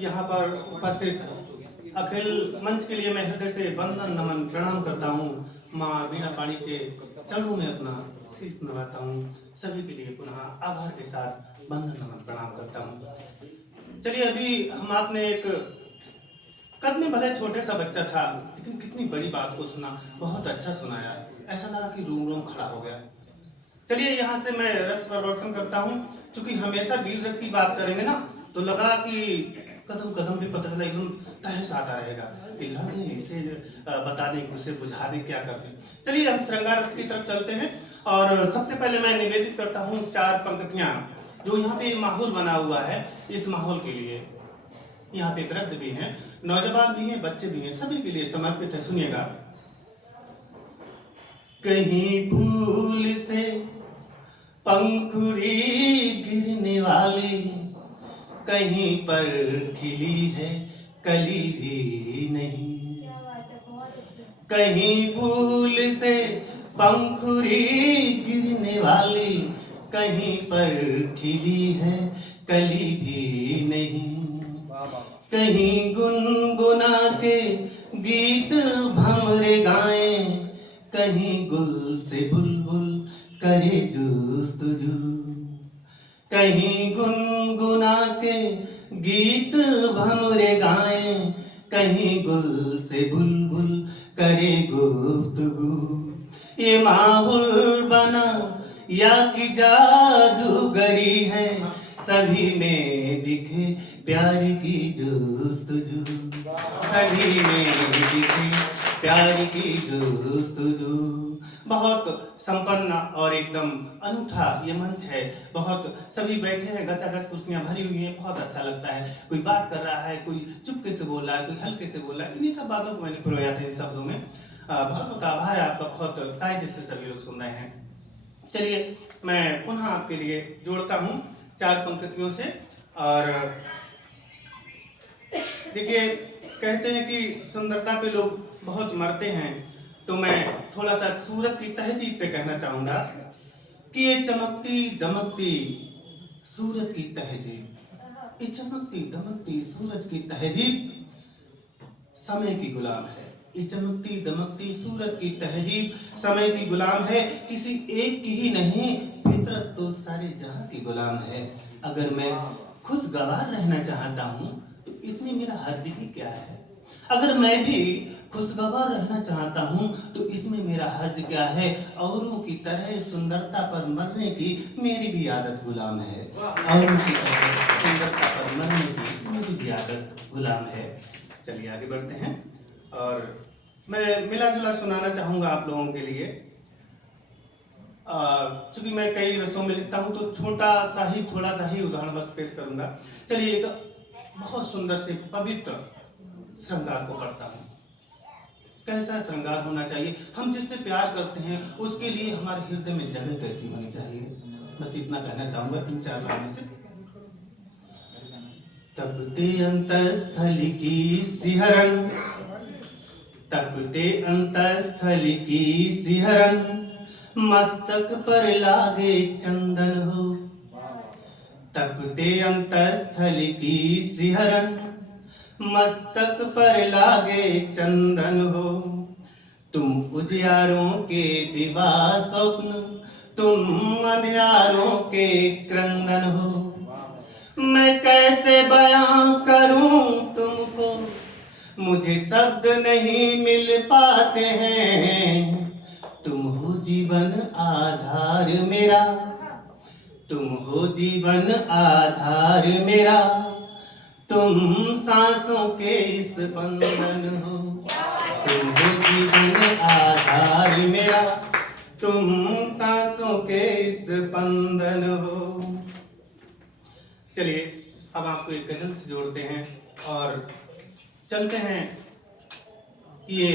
यहाँ पर उपस्थित अखिल मंच के लिए मैं हृदय से वंदन नमन प्रणाम करता हूँ। माँ वीणा पाणी के चरणों में अपना शीश नवाता हूँ। सभी के लिए पुनः आभार के साथ वंदन नमन प्रणाम करता हूँ। चलिए, अभी हम आपने एक कद में भले छोटे सा बच्चा था, लेकिन कितनी बड़ी बात को सुना, बहुत अच्छा सुनाया। ऐसा लगा कि रूम रूम खड़ा हो गया। चलिए, यहाँ से मैं रस परिवर्तन करता हूँ, क्योंकि हमेशा वीर रस की बात करेंगे ना, तो लगा कि कदम कदम पे पता चला एकदम तहस आता रहेगा कि लड़ने इसे बता दें, उसे बुझा दें, क्या कर दें। चलिए, हम श्रृंगार रस की तरफ चलते हैं। और सबसे पहले मैं निवेदित करता हूँ 4 पंक्तियाँ जो यहाँ पे माहौल बना हुआ है। इस माहौल के लिए यहाँ पे वृद्ध भी हैं, नौजवान भी हैं, बच्चे भी हैं, सभी के लिए समर्पित है। सुनिएगा। कहीं फूल से पंखुड़ी गिरने वाली, कहीं पर खिली है कली भी नहीं। क्या बात है, बहुत अच्छे। कहीं फूल से पंखुड़ी गिरने वाली, कहीं पर खिली है कली भी नहीं। कहीं गुनगुना के गीत भंवरे गाएं, कहीं गुल से बुलबुल करे जुस्तजू। कहीं गुनगुना के गीत भंवरे गाएं, कहीं गुल से बुलबुल करे गुफ्तगू। ये माहौल बना या कि जादूगरी है, सभी में दिखे प्यार की जुस्तजू। सभी में दिखे प्यार की जुस्तजू। बहुत संपन्न और एकदम अनूठा ये मंच है। बहुत सभी बैठे हैं, गचागच कुर्सियां भरी हुई हैं, बहुत अच्छा लगता है। कोई बात कर रहा है, कोई चुपके से बोल रहा है, कोई हल्के से बोल रहा है। इन्हीं सब बातों को मैंने पिरोया था इन शब्दों में। बहुत बहुत आभार है आपका, बहुत कायदे से सभी लोग सुन रहे हैं। चलिए, मैं पुनः आपके लिए जोड़ता हूँ 4 पंक्तियों से। और देखिए, कहते हैं कि सुंदरता पे लोग बहुत मरते हैं, तो मैं थोड़ा सा सूरत की तहजीब पे कहना चाहूंगा कि ये चमकती दमकती सूरत की तहजीब, ये चमकती दमकती सूरज की तहजीब समय की गुलाम है। ये चमकती दमकती सूरत की तहजीब समय की गुलाम है। किसी एक की ही नहीं, फितरत तो सारे जहां की गुलाम है। अगर मैं खुशगवार रहना चाहता हूँ तो इसमें मेरा हर्ज ही क्या है। अगर मैं भी खुशगवार रहना चाहता हूँ तो इसमें मेरा हर्ज क्या है। औरों की तरह सुंदरता पर मरने की मेरी भी आदत गुलाम है। औरों की तरह सुंदरता पर मरने की मेरी भी आदत गुलाम है। चलिए, आगे बढ़ते हैं। और मैं मिला जुला सुनाना चाहूँगा आप लोगों के लिए। चूंकि मैं कई रसों में लिखता हूँ, तो छोटा सा ही, थोड़ा सा ही उदाहरण बस पेश करूँगा। चलिए, एक बहुत सुंदर से पवित्र श्रृंगार को पढ़ता हूँ। कैसा श्रृंगार होना चाहिए, हम जिससे प्यार करते हैं उसके लिए हमारे हृदय में जगह कैसी होनी चाहिए, बस इतना कहना चाहूँगा इन 4 लाइनों से। तपते अंतस्थल की सिहरन, तपते अंतस्थल की सिहरन, मस्तक पर लागे चंदन हो। तपते अंतस्थल की सिहरन, मस्तक पर लागे चंदन हो। तुम उजियारों के दिवा स्वप्न, तुम अंधियारों के क्रंदन हो। मैं कैसे बयां करूं तुमको, मुझे शब्द नहीं मिल पाते हैं। तुम हो जीवन आधार मेरा, तुम हो जीवन आधार मेरा, तुम सांसों के इस बंधन हो। तुम हो जीवन आधार मेरा, तुम सांसों के इस बंधन हो। चलिए, अब आपको एक गजल से जोड़ते हैं और चलते हैं कि ये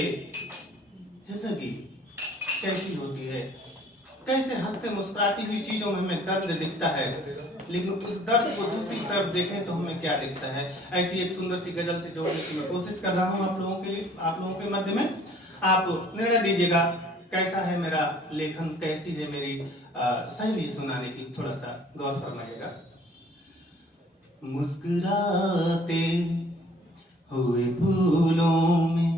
जिंदगी कैसी होती है, कैसे हंसते मुस्कुराती हुई चीजों में हमें दर्द दिखता है, लेकिन उस दर्द को दूसरी तरफ देखें तो हमें क्या दिखता है। ऐसी एक सुंदर सी गजल से जोड़ने की मैं कोशिश कर रहा हूँ आप लोगों के लिए, आप लोगों के मध्य में। आप निर्णय दीजिएगा कैसा है मेरा लेखन, कैसी है मेरी शैली सुनाने की, थोड़ा सा गौर फरमाइएगा। मुस्कुराते हुए फूलों में,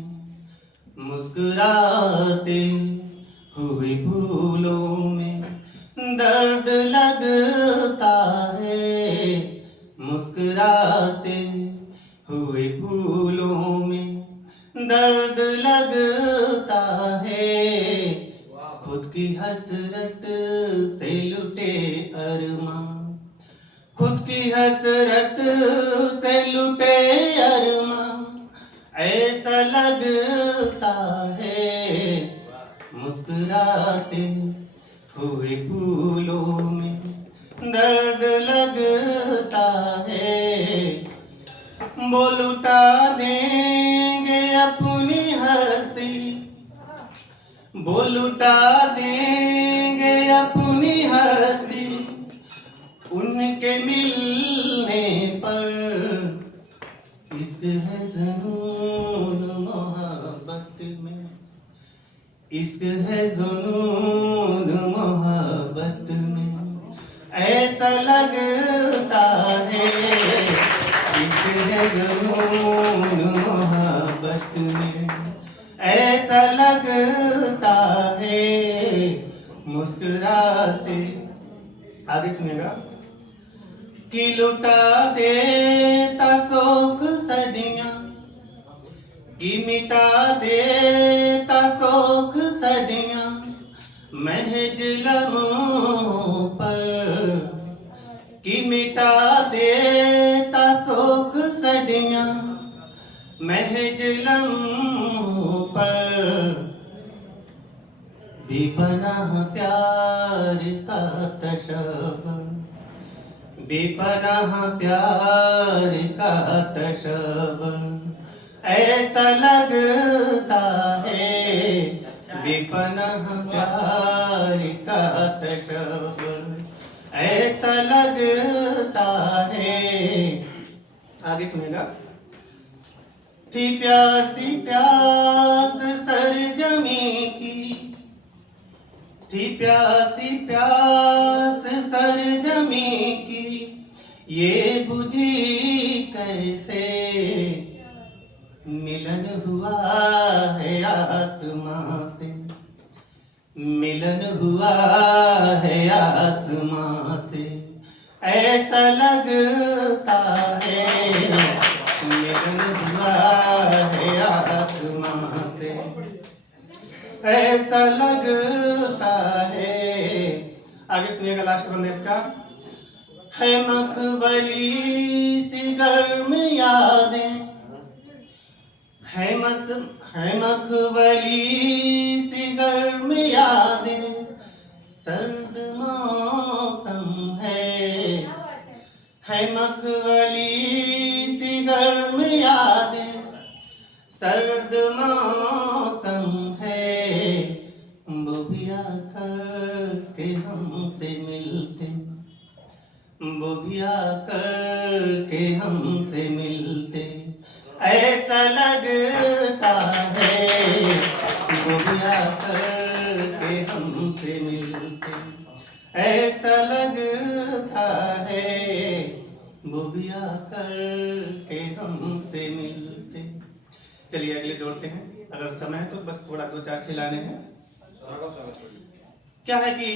मुस्कुराते हुए फूलों में दर्द लगता है। मुस्कुराते हुए फूलों में दर्द लगता है। खुद की हसरत से लुटे अरमां, खुद की हसरत से लुटे अरमां, ऐसा लगता है। मुस्कुराते हुए फूलों में दर्द लगता है। वो लुटा देंगे अपनी हस्ती, वो लुटा देंगे अपनी हस्ती, उनके मिलने पर। इश्क है जुनून मोहब्बत में, इश्क है जुनून मोहब्बत में, ऐसा लगता है। इश्क है जुनून मोहब्बत में, ऐसा लगता है। मुस्कुराते, आगे सुनेगा, कि लुटा देता शोक सदियां, कि मिटा देता शोक सदियां, महज लम्हों पर। कि मिटा देता शोक सदियां, महज लम्हों पर। बेपनाह प्यार का तशब्बुर, बेपनाह प्यार का तशब्बुर, ऐसा लगता है। बेपनाह प्यार का तशब्बुर, ऐसा लगता है। आगे सुनेगा, थी प्यासी प्यास सरजमी की, थी प्यासी प्यास सरजमी की, ये बुझी कैसे। मिलन हुआ है आसमां से, मिलन हुआ है आसमां से, ऐसा लगता है। मिलन हुआ है आसमां से, ऐसा लगता है। आगे सुनिएगा लास्ट बंदे इसका, है मखबली सी गर्म यादें, है मखबली सी गर्म यादें, सर्द मौसम है मखबली सी गर्म यादें, सर्द मौसम है। वो भी आकर के हमसे मिलते, वो भी आकर के हमसे मिलते, ऐसा लगता है। वो भी आकर के हमसे मिलते, ऐसा लगता है। वो भी आकर के हमसे मिलते। चलिए अगले दौड़ते हैं, अगर समय है तो बस थोड़ा 2-4 खिलाने हैं। क्या है कि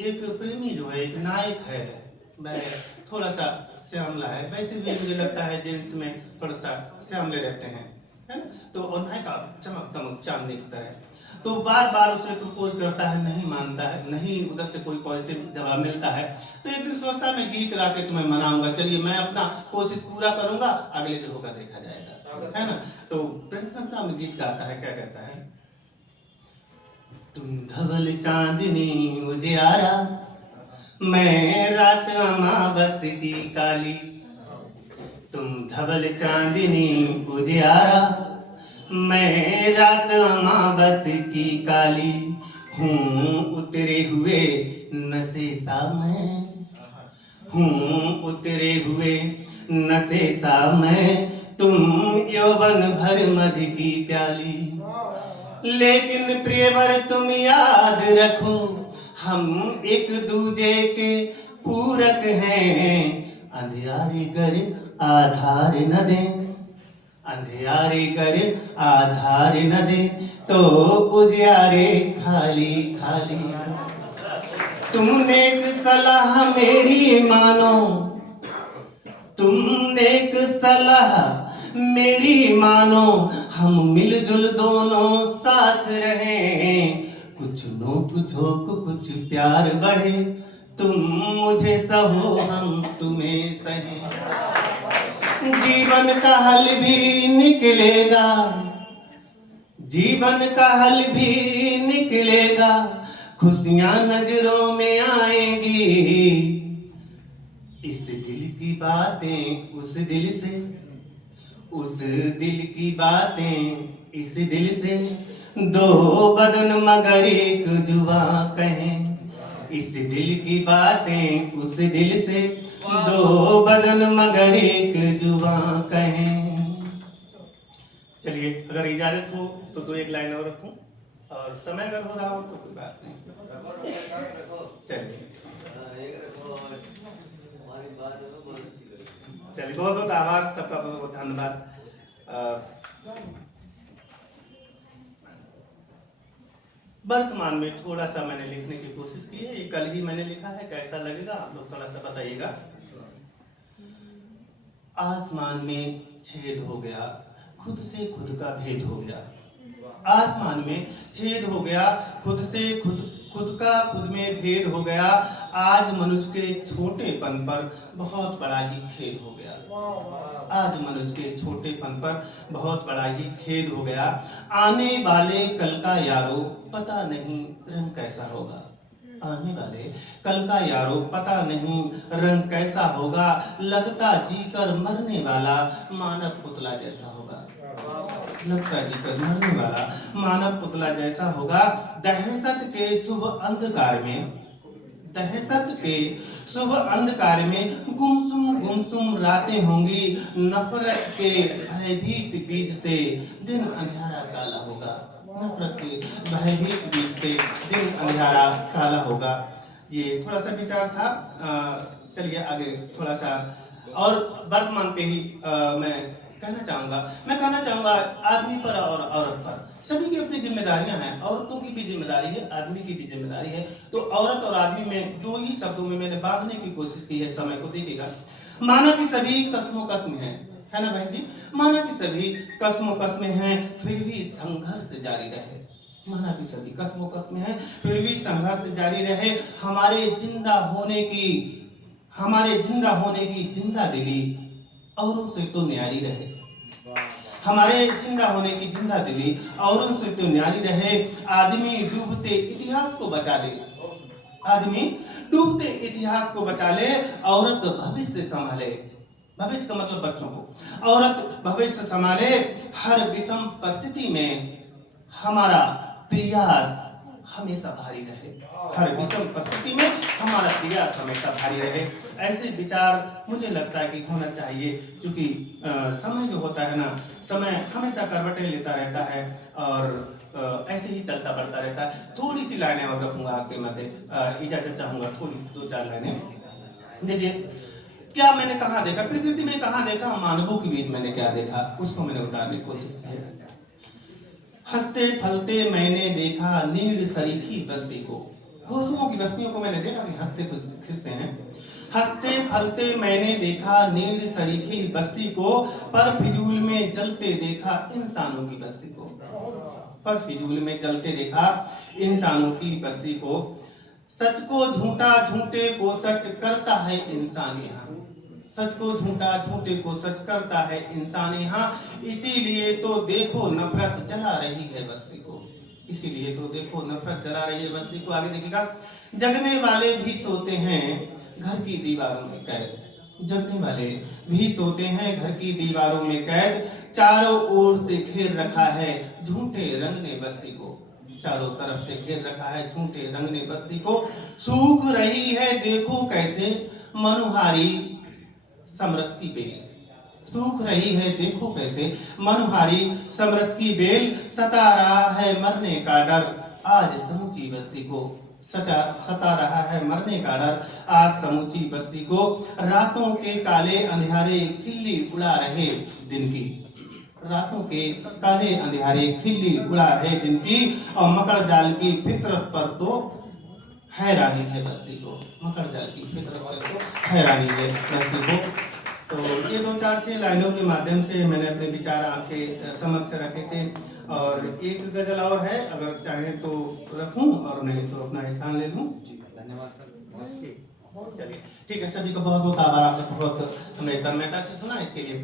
एक प्रेमी जो है, एक नायक है, वह थोड़ा सा श्यामला है। वैसे भी मुझे लगता है जेंट्स में थोड़ा सा श्यामले रहते हैं, है ना। तो और नायिका चमक दमक चांदनी की तरह, तो बार बार उसे प्रपोज करता है, नहीं मानता है, नहीं उधर से कोई पॉजिटिव जवाब मिलता है। तो एक दिन सोचता है मैं गीत गा के तुम्हें मनाऊंगा, चलिए मैं अपना कोशिश पूरा करूंगा, अगले जो होगा देखा जाएगा, है ना। तो प्रिंस में गीत गाता है, क्या कहता है, तुम धवल चांदनी उजियारा, मैं रात अमावस की काली। तुम धवल चांदनी उजियारा, मैं रात अमावस की काली। हूँ उतरे हुए नशे सा मैं, हूँ उतरे हुए नशे सा मैं, तुम यौवन भर मध की प्याली। लेकिन प्रियवर तुम याद रखो, हम एक दूजे के पूरक हैं। अंधियारे कर आधार न दे, अंधियारे कर आधार न दे, तो उजियारे खाली खाली। तुमने एक सलाह मेरी मानो, तुमने एक सलाह मेरी मानो, हम मिलजुल दोनों साथ रहें। कुछ नोक झोंक कुछ प्यार बढ़े, तुम मुझे सहो हम तुम्हें सहें। जीवन का हल भी निकलेगा, जीवन का हल भी निकलेगा, खुशियां नजरों में आएंगी। इस दिल की बातें उस दिल से, उस दिल की बातें इस दिल से, दो बदन मगर एक जुबां कहें। इस दिल की बातें उस दिल से, दो बदन मगर एक जुबां कहें। चलिए, अगर इजाजत हो तो दो एक लाइन और रखूं, और समय अगर हो रहा हो तो कोई बात नहीं। चलिए चलिए, बहुत बहुत आभार सबका, बहुत बहुत धन्यवाद। वर्तमान में थोड़ा सा मैंने लिखने की कोशिश की है, ये कल ही मैंने लिखा है, कैसा लगेगा आप लोग थोड़ा सा बताइएगा। आसमान में छेद हो गया, खुद से खुद का भेद हो गया। आसमान में छेद हो गया, खुद से खुद का खुद में भेद हो गया। आज मनुष्य के छोटेपन पर बहुत बड़ा ही खेद हो गया। आज मनुष्य के छोटेपन पर बहुत बड़ा ही खेद हो गया। आने वाले कल का यारो पता नहीं रंग कैसा होगा। आने वाले कल का यारो पता नहीं रंग कैसा होगा। लगता जीकर मरने वाला मानव पुतला जैसा होगा। लगता जीकर मरने वाला मानव पुतला जैसा होगा। दहशत के शुभ अंधकार में, दहशत के शुभ अंधकार में गुमसुम रातें होंगी। नफरत के भयभीत बीज से दिन अंधियारा काला होगा। नफरत के भयभीत बीज से दिन अंधियारा काला होगा। ये थोड़ा सा विचार था। चलिए आगे थोड़ा सा और वर्तमान पे ही मैं कहना चाहूँगा आदमी पर और औरत पर सभी की अपनी जिम्मेदारियां हैं। औरतों की भी जिम्मेदारी है, आदमी की भी जिम्मेदारी है। तो औरत और आदमी में दो ही शब्दों में मैंने बांधने की कोशिश की है। समय को देखिएगा। माना कि सभी कस्मों कस्म है ना बहन जी। माना कि सभी कस्मों कस्म हैं, फिर भी संघर्ष जारी रहे। माना कि सभी कस्मों कस्म हैं, फिर भी संघर्ष जारी रहे। हमारे जिंदा होने की जिंदा दिली औरों से तो न्यारी रहे। हमारे जिंदा होने की जिंदा दिली औरों से तो न्यारी रहे। आदमी डूबते इतिहास को बचा ले, आदमी डूबते इतिहास को बचा ले। औरत भविष्य संभाले, भविष्य का मतलब बच्चों को। औरत भविष्य संभाले। हर विषम परिस्थिति में हमारा प्रयास हमेशा भारी रहे। हर विषम परिस्थिति में हमारा प्रयास हमेशा भारी रहे। ऐसे विचार मुझे लगता है कि होना चाहिए, क्योंकि समय जो होता है ना, समय हमेशा करवटें लेता रहता है और ऐसे ही चलता बढ़ता रहता है। थोड़ी सी लाइनें और रखूंगा आपके मध्य, इजाजत चाहूंगा, थोड़ी दो चार लाइनें। देखिए, क्या मैंने कहाँ देखा, प्रकृति में कहाँ देखा, मानवों के बीच मैंने क्या देखा, उसको मैंने उतारने की कोशिश की है। हंसते फलते मैंने देखा नीड सरीखी बस्ती को। घोंसलों की बस्तियों को मैंने देखा कि हंसते खिंचते हैं। हंसते फलते मैंने देखा नीड सरीखी बस्ती को, पर फिजूल में जलते देखा इंसानों की बस्ती को। पर फिजूल में जलते देखा इंसानों की बस्ती को। सच को झूठा, झूठे को सच करता है इंसान यहाँ। सच को झूठा, झूठे को सच करता है इंसान यहाँ। इसीलिए तो देखो नफरत जला रही है बस्ती को। इसीलिए तो देखो नफरत जला रही है बस्ती को। आगे देखिएगा। जगने वाले भी सोते हैं घर की दीवारों में कैद। जगने वाले भी सोते हैं घर की दीवारों में कैद। चारों ओर से घेर रखा है झूठे रंग ने बस्ती को। चारों तरफ से घेर रखा है झूठे रंग ने बस्ती को। सूख रही है देखो कैसे मनुहारी समरस की बेल। सूख रही है देखो कैसे मनुहारी समरस की बेल। सता रहा है मरने का डर, आज समूची बस्ती को सता रहा है मरने का डर। आज समूची बस्ती को रातों के काले अंधियारे खिल्ली उड़ा रहे दिन की, रातों के काले अंधियारे खिल्ली उड़ा रहे दिन की। और मकर जाल की फितरत पर तो हैरानी है बस्ती को, मकर जाल की फितरत पर तो हैरानी है बस्ती को। तो ये 2-4 लाइनों के माध्यम से मैंने अपने विचार आपके समक्ष रखे थे। और एक गजल और है, अगर चाहें तो रखूं और नहीं तो अपना स्थान ले लूं। धन्यवाद सर। चलिए ठीक है, सभी को बहुत बहुत आभार। आपने बहुत हमें तन्मयता से सुना, इसके लिए